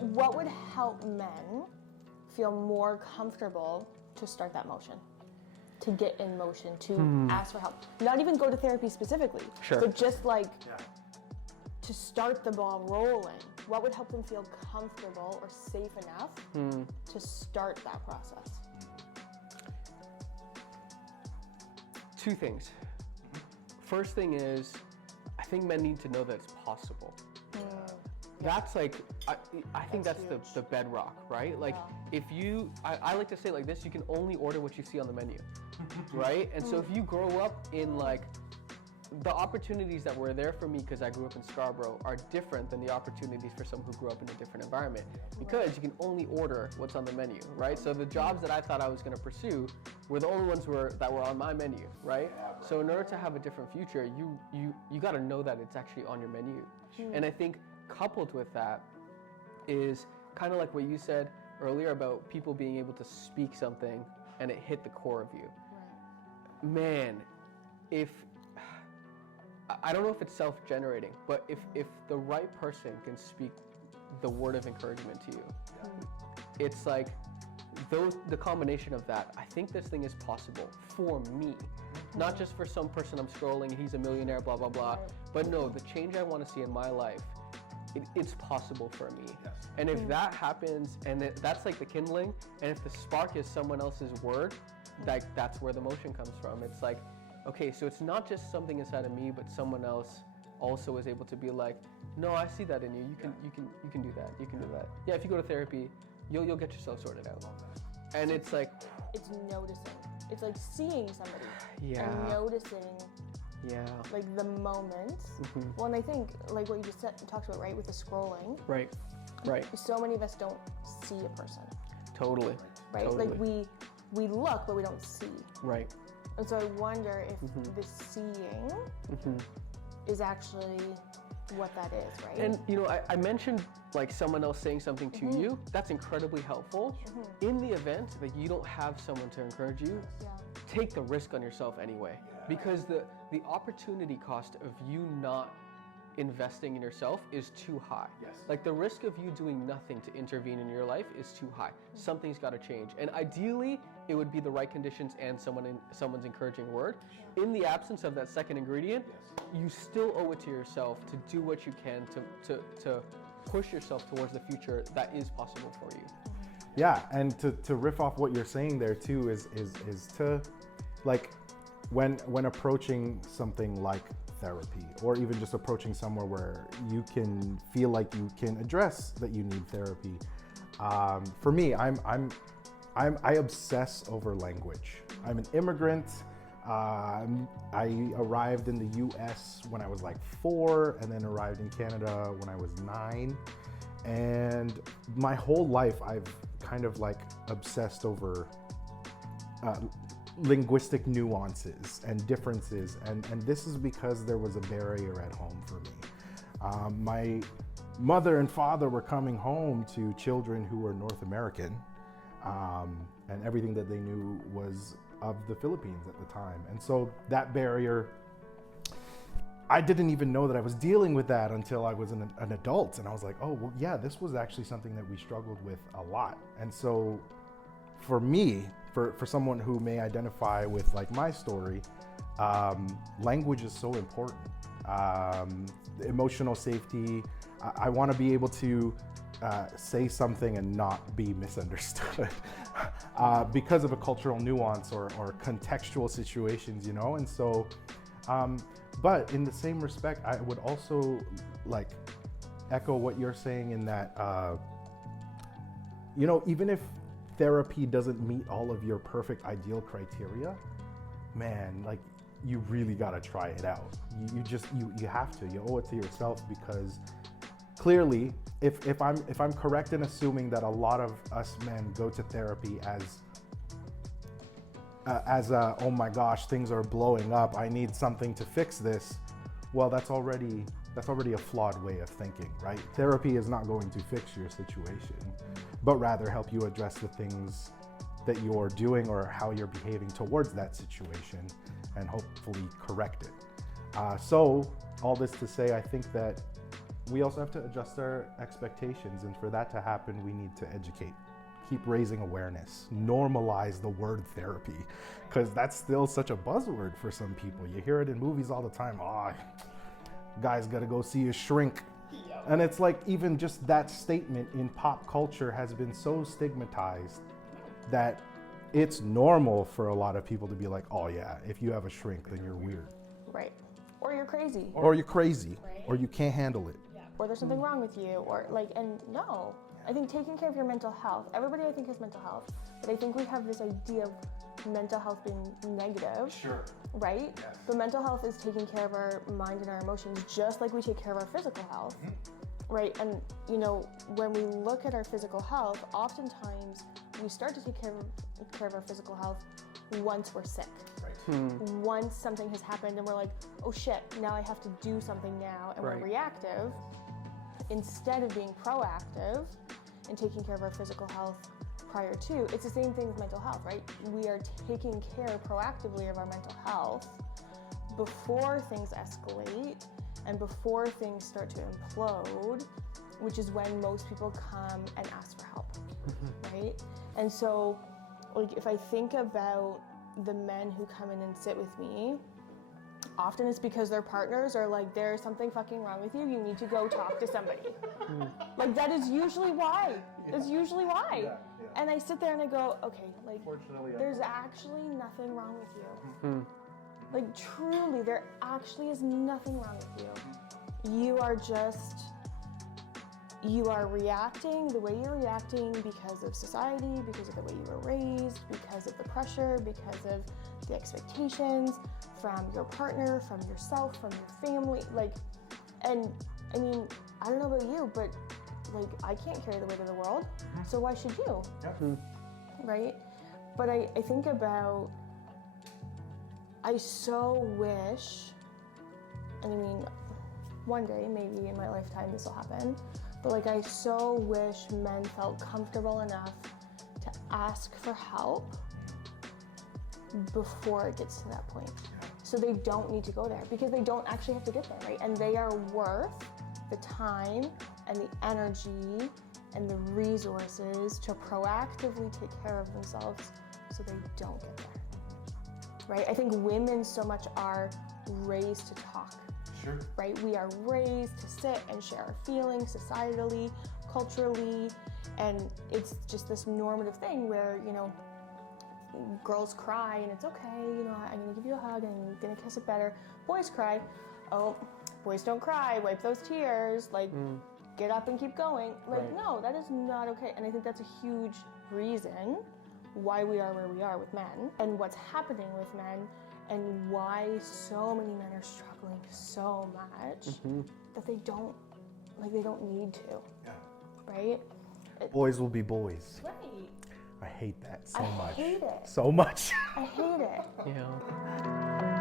what would help men feel more comfortable to start that motion? To get in motion, to ask for help. Not even go to therapy specifically, but just like to start the ball rolling. What would help them feel comfortable or safe enough to start that process? Two things. First thing is, I think men need to know that it's possible. That's like, I think that's the bedrock, right? Like, if you, I like to say it like this, you can only order what you see on the menu, right? And so if you grow up in like, the opportunities that were there for me because I grew up in Scarborough are different than the opportunities for someone who grew up in a different environment, because you can only order what's on the menu, right? So the jobs that I thought I was going to pursue were the only ones that were on my menu, right? So in order to have a different future, you got to know that it's actually on your menu. And I think coupled with that is kind of like what you said earlier about people being able to speak something and it hit the core of you. Man, if I don't know if it's self-generating, but if the right person can speak the word of encouragement to you, it's like the combination of that, I think this thing is possible for me. Not just for some person I'm scrolling, he's a millionaire, blah, blah, blah. But no, the change I want to see in my life, it's possible for me. And if that happens, and that's like the kindling, and if the spark is someone else's word, that's where the motion comes from. It's like, okay, so it's not just something inside of me, but someone else also is able to be like, no, I see that in you. You can do that. You can do that. Yeah, if you go to therapy, you'll get yourself sorted out. And it's like, it's noticing. It's like seeing somebody and noticing like the moments. Well, and I think like what you just talked about, right, with the scrolling. Right. So many of us don't see a person. Totally. Right? Totally. Like we look, but we don't see. Right. And so I wonder if the seeing is actually what that is, right? And you know, I mentioned like someone else saying something to you. That's incredibly helpful. In the event that you don't have someone to encourage you, take the risk on yourself anyway. Because the opportunity cost of you not investing in yourself is too high. Like the risk of you doing nothing to intervene in your life is too high. Something's got to change. And ideally, it would be the right conditions and someone's encouraging word. In the absence of that second ingredient, you still owe it to yourself to do what you can to push yourself towards the future that is possible for you. Yeah, and to riff off what you're saying there too is to like when approaching something like therapy, or even just approaching somewhere where you can feel like you can address that you need therapy. For me, I obsess over language. I'm an immigrant. I arrived in the US when I was like 4, and then arrived in Canada when I was 9. And my whole life, I've kind of like obsessed over linguistic nuances and differences, and this is because there was a barrier at home for me. My mother and father were coming home to children who were North American, and everything that they knew was of the Philippines at the time. And so that barrier, I didn't even know that I was dealing with that until I was an adult, and I was like, oh, well, yeah, this was actually something that we struggled with a lot. And so for me, for someone who may identify with like my story, language is so important. Emotional safety, I want to be able to say something and not be misunderstood because of a cultural nuance or contextual situations, you know? And so, but in the same respect, I would also like echo what you're saying in that, you know, even if therapy doesn't meet all of your perfect ideal criteria, man, like you really gotta try it out. You have to, you owe it to yourself, because clearly, if I'm correct in assuming that a lot of us men go to therapy as a, oh my gosh, things are blowing up, I need something to fix this. Well, that's already a flawed way of thinking, right? Therapy is not going to fix your situation, but rather help you address the things that you're doing or how you're behaving towards that situation, and hopefully correct it. So all this to say, I think that we also have to adjust our expectations, and for that to happen, we need to educate. Keep raising awareness, normalize the word therapy, because that's still such a buzzword for some people. You hear it in movies all the time. Oh, guy's gotta go see a shrink. Yep. And it's like, even just that statement in pop culture has been so stigmatized that it's normal for a lot of people to be like, oh yeah, if you have a shrink, then you're weird. Right. Or you're crazy. Or you're crazy. Right. Or you can't handle it. Yeah. Or there's something wrong with you. Or like, and no. I think taking care of your mental health, everybody I think has mental health, but I think we have this idea of mental health being negative. Sure. Right? Yes. But mental health is taking care of our mind and our emotions just like we take care of our physical health. Mm-hmm. Right? And you know, when we look at our physical health, oftentimes we start to take care of our physical health once we're sick. Right. Once something has happened and we're like, oh shit, now I have to do something now, and we're reactive instead of being proactive and taking care of our physical health prior to. It's the same thing with mental health, right? We are taking care proactively of our mental health before things escalate and before things start to implode, which is when most people come and ask for help, right? And so, like, if I think about the men who come in and sit with me, often it's because their partners are like, there's something fucking wrong with you, you need to go talk to somebody. Like, that is usually why. That's usually why. Yeah. And I sit there and I go, okay, like, there's actually nothing wrong with you. Like, truly, there actually is nothing wrong with you. You are reacting the way you're reacting because of society, because of the way you were raised, because of the pressure, because of the expectations from your partner, from yourself, from your family. Like, and I mean, I don't know about you, but like, I can't carry the weight of the world, so why should you? Yep. Right? But I think about, I so wish, and I mean, one day, maybe in my lifetime this will happen, but like, I so wish men felt comfortable enough to ask for help before it gets to that point. So they don't need to go there, because they don't actually have to get there, right? And they are worth the time and the energy and the resources to proactively take care of themselves so they don't get there, right? I think women so much are raised to talk. Sure. Right? We are raised to sit and share our feelings societally, culturally, and it's just this normative thing where, you know, girls cry and it's okay, you know, I'm gonna give you a hug and I'm gonna kiss it better. Boys cry, oh, boys don't cry, wipe those tears, like, get up and keep going. Like, no, that is not okay. And I think that's a huge reason why we are where we are with men and what's happening with men, and why so many men are struggling so much that they don't need to. Yeah. Right? Boys will be boys. Right. I hate that so much. I hate it. So much. I hate it. Yeah.